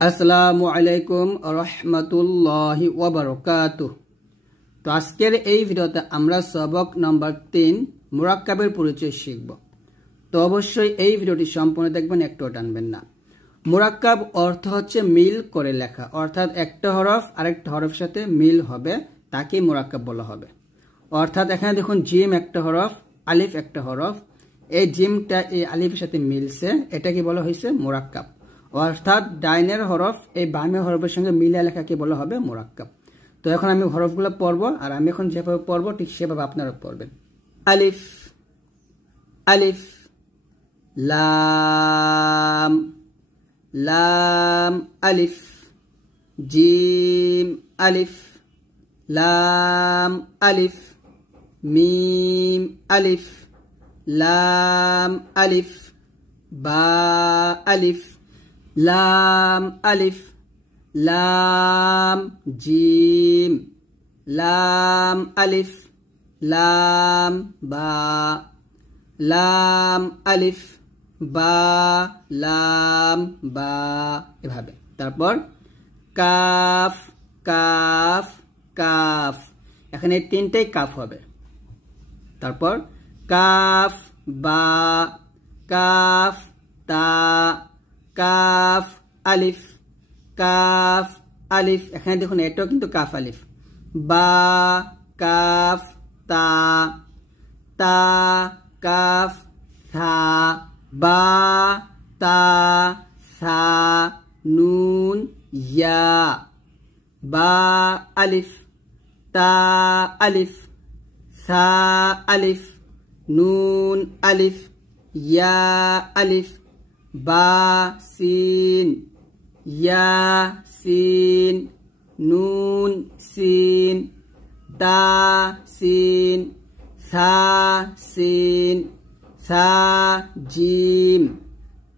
আসসালামু আলাইকুম রহমতুল্লাহি ওয়া বারাকাতুহু। তো আজকের এই ভিডিওতে আমরা সবক নম্বর 3 মুরাক্কাবের পরিচয় শিখব। তো অবশ্যই এই ভিডিওটি সম্পূর্ণ দেখবেন, একটু টানবেন না। মুরাক্কাব অর্থ হচ্ছে মিল করে লেখা, অর্থাৎ একটা হরফ আরেকটা হরফের সাথে মিল হবে, তাকে মুরাক্কাব বলা হবে। অর্থাৎ এখানে দেখুন জিম একটা হরফ, আলিফ একটা হরফ, এই জিমটা এই আলিফের সাথে মিলছে, এটাকে বলা হয়েছে মুরাক্কাব। অর্থাৎ ডাইনের হরফ এই বামের হরফের সঙ্গে মিলিয়ে লেখাকে বলা হবে মুরাক্কাব। তো এখন আমি হরফগুলো পড়ব, আর আমি এখন যেভাবে পড়ব ঠিক সেভাবে আপনারা পড়বেন। আলিফ আলিফ, লাম লাম আলিফ, জিম আলিফ, লাম আলিফ, মিম আলিফ, লাম আলিফ, বা আলিফ, লাম আলিফ, লাম জিম, লাম আলিফ, লাম বা, লাম আলিফ, বা লাম বা, এভাবে। তারপর কাফ কাফ কাফ, এখানে তিনটাই কাফ হবে। তারপর কাফ বা, কাফ তা, কাফ আলিফ, কাফ আলিফ, এখানে দেখুন এটাও কিন্তু কাফ আলিফ। বা কাফ তা, তা কাফ থা, বা তা সা, নুন ইয়া, বা আলিফ, তা আলিফ, সা আলিফ, নুন আলিফ, ইয়া আলিফ, বা সিন, ইয়া সিন, নুন সিন, তা সিন, সা সিন, সা জিম,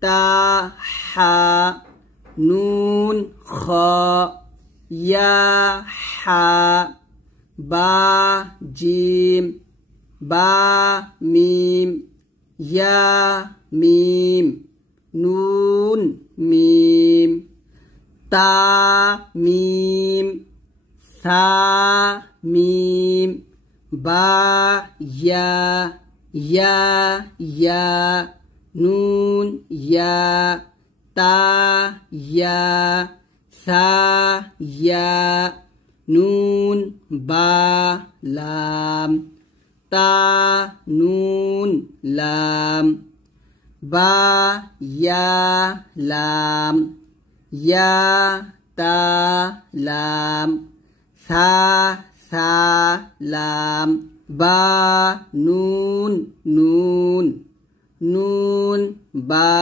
তা হা, নুন খ, ইয়া হা, বা জিম, বা মিম, ইয়া মিম, নুন মিম, তা মিম, সা মিম, বা ইয়া, ইয়া ইয়া, নুন ইয়া, তা ইয়া, সা ইয়া, নুন বা লাম, তা নুন লাম, বা ইয়া লাম, ইয়া তা লাম, সা সা লাম, বা নুন নুন, নুন বা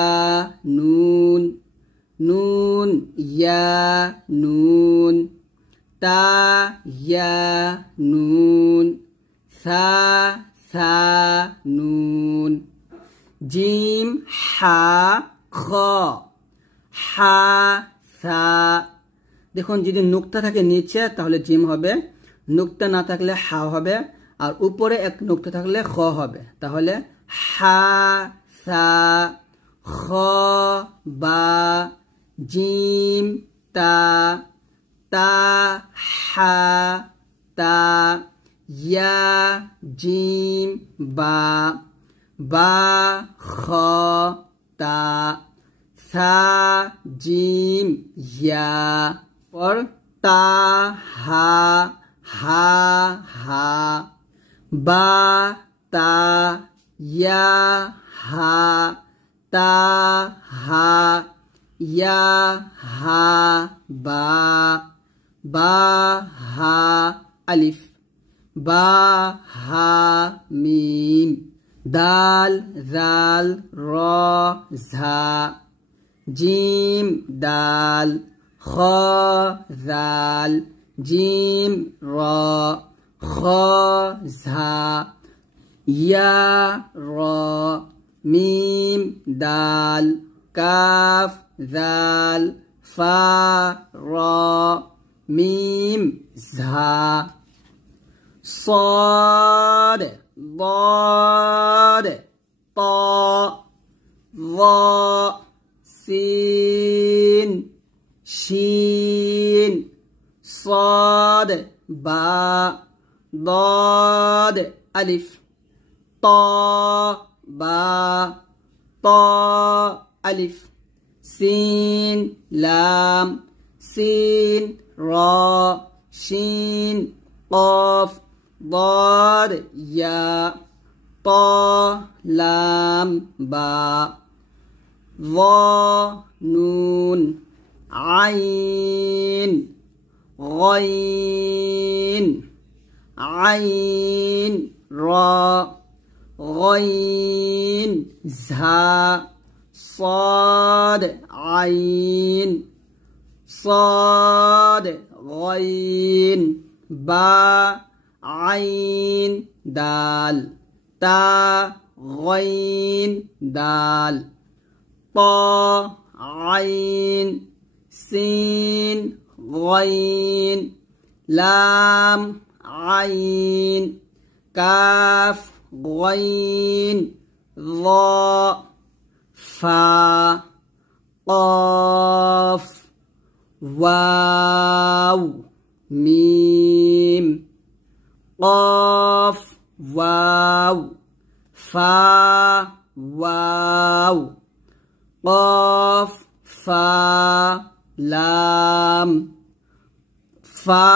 নুন, নুন ইয়া নুন, তা ইয়া নুন, সা সা নুন, জিম হা খ, হা সা। দেখুন যদি নুক্তা থাকে নিচে তাহলে জিম হবে, নুক্তা না থাকলে হা হবে, আর উপরে এক নুক্তা থাকলে খ হবে। তাহলে হা সা, খ বা, জিম তা, তা হা তা, ইয়া জিম বা, বা খ তা, সা জিম ইয়া, পর তা হা, হা হা, বা তা, ইয়া হা, তা হা, ইয়া হা, বা, বা হা আলিফ, বা হা মিম, দাল জাল র ঝা, জিম দাল, খ জাল, জিম র, খ ঝা, ইয়া র, মিম দাল, কাফ জাল, ফা র, মিম ঝা, صاد ضاد طاء ظاء سين শিন صاد বা ضاد আলিফ ত বা ত আলিফ সিন লাম সিন র শিন কফ ضاد ইয়া ত লাম বা ظ নুন আইন غين عين را غين زها صاد عين صاد غين با عين دال تا غين دال طا عين سين غين لام عين كاف غين ظاء فا قاف واو ميم قاف واو فا واو قاف فا لام فا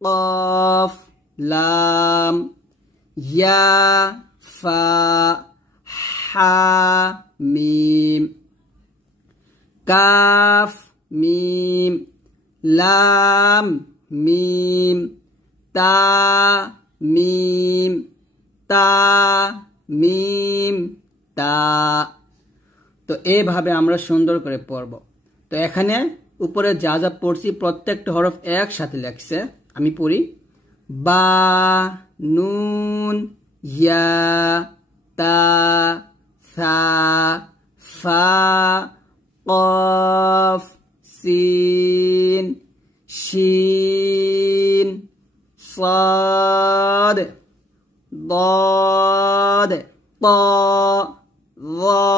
قاف لام يا فا حا ميم كاف ميم لام ميم تا ميم تا মিম তা। তো এইভাবে আমরা সুন্দর করে পড়ব। তো এখানে উপরে যা যা পড়ছি প্রত্যেকটা হরফ একসাথে লেখছে, আমি পড়ি। বা নুন ইয়া তা সা ফা কফ সিন শিন صاد ضاد طا ظا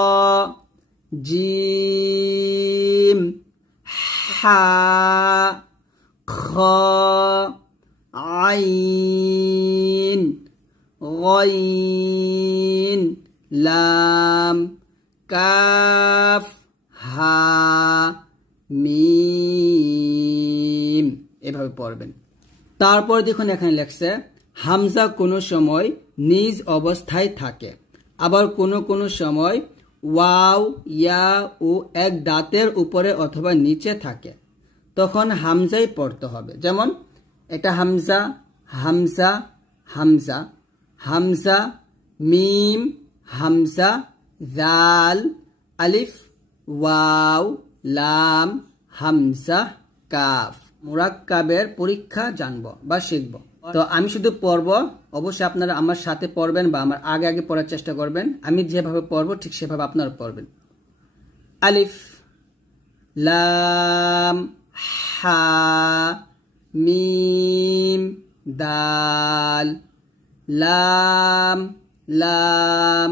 جيم حا خا عين غين لام কাফ হা মিম এভাবে পড়বেন। তারপর দেখুন এখানে লেখছে হামজা কোনো সময় নিজ অবস্থায় থাকে, আবার কোনো সময় ওয়াও ইয়া ও এক দাঁতের উপরে অথবা নিচে থাকে, তখন হামজাই পড়তে হবে। যেমন এটা হামজা হামজা হামজা হামজা মিম হামজা জাল আলিফ ওয়াও লাম হামজা কাফ। মুরাক্কাবের পরীক্ষা জানবো বা শিখবো। তো আমি শুধু পড়ব, অবশ্যই আপনারা আমার সাথে পড়বেন বা আমার আগে আগে পড়ার চেষ্টা করবেন। আমি যেভাবে পড়বো ঠিক সেভাবে আপনারা পড়বেন। আলিফ লাম হা মিম দাল লাম লাম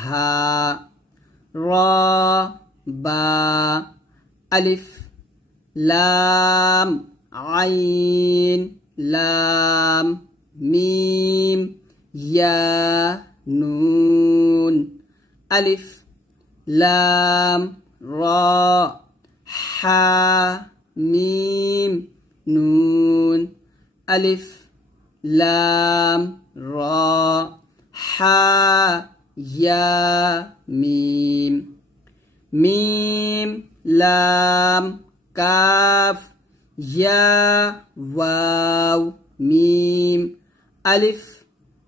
হা র বা আলিফ লাম আইন লাম মিম ইয়া নুন আলিফ লাম র হা মিম নুন আলিফ লাম র হা ইয়া মিম মিম লাম কাফ ইয়া ওয়াও মিম আলিফ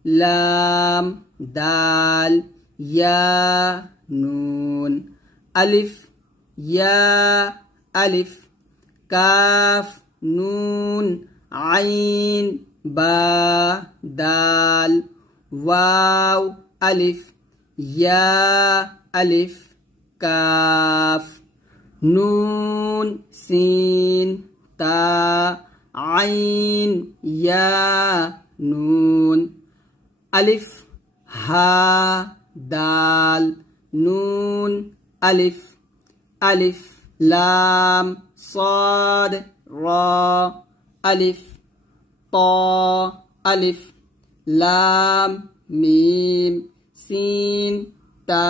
লাম দাল ইয়া নুন আলিফ ইয়া আলিফ কাফ নুন আইন বা দাল ওয়াও আলিফ ইয়া আলিফ কাফ নুন সিন তা আইন ইয়া নুন আলিফ হা দাল নুন আলিফ আলিফ লাম صاد را আলিফ ত আলিফ লাম মিম সিন তা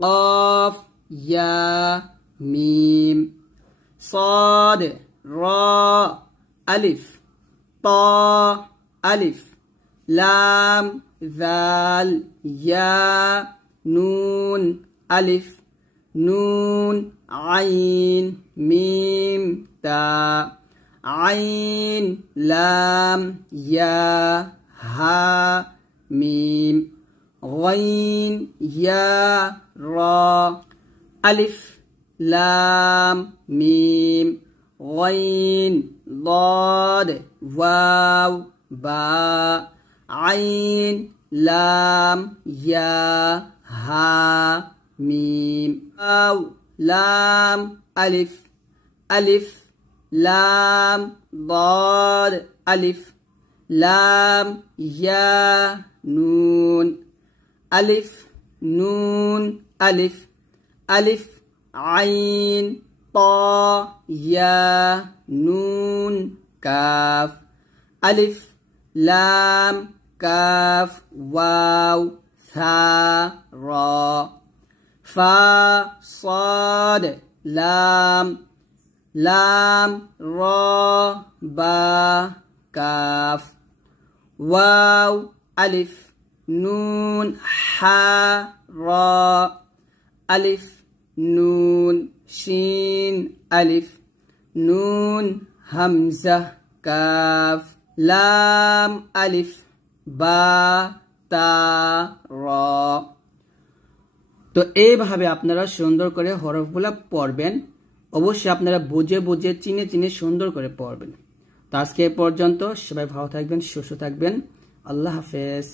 قاف ইয়া মিম صاد را আলিফ ত আলিফ লাম জাল ইয়া নুন আলিফ নুন আইন মিম তা আইন লাম ইয়া হা মিম غين يا را ألف لام ميم غين ضاد واو با عين لام يا ها ميم واو لام ألف ألف لام ضاد ألف لام يا نون ألف نون ألف ألف عين طا يا نون كاف ألف لام كاف واو ثا را فا صاد لام لام را با كاف واو ألف نون حا را ألف نون شين ألف نون همزة كاف لام ألف با تا را তো এইভাবে আপনারা সুন্দর করে হরফগুলো পড়বেন অবশ্যই আপনারা বুঝে বুঝে চিনে চিনে সুন্দর করে পড়বেন তো আজকে এই পর্যন্ত সবাই ভালো থাকবেন সুস্থ থাকবেন আল্লাহ হাফেজ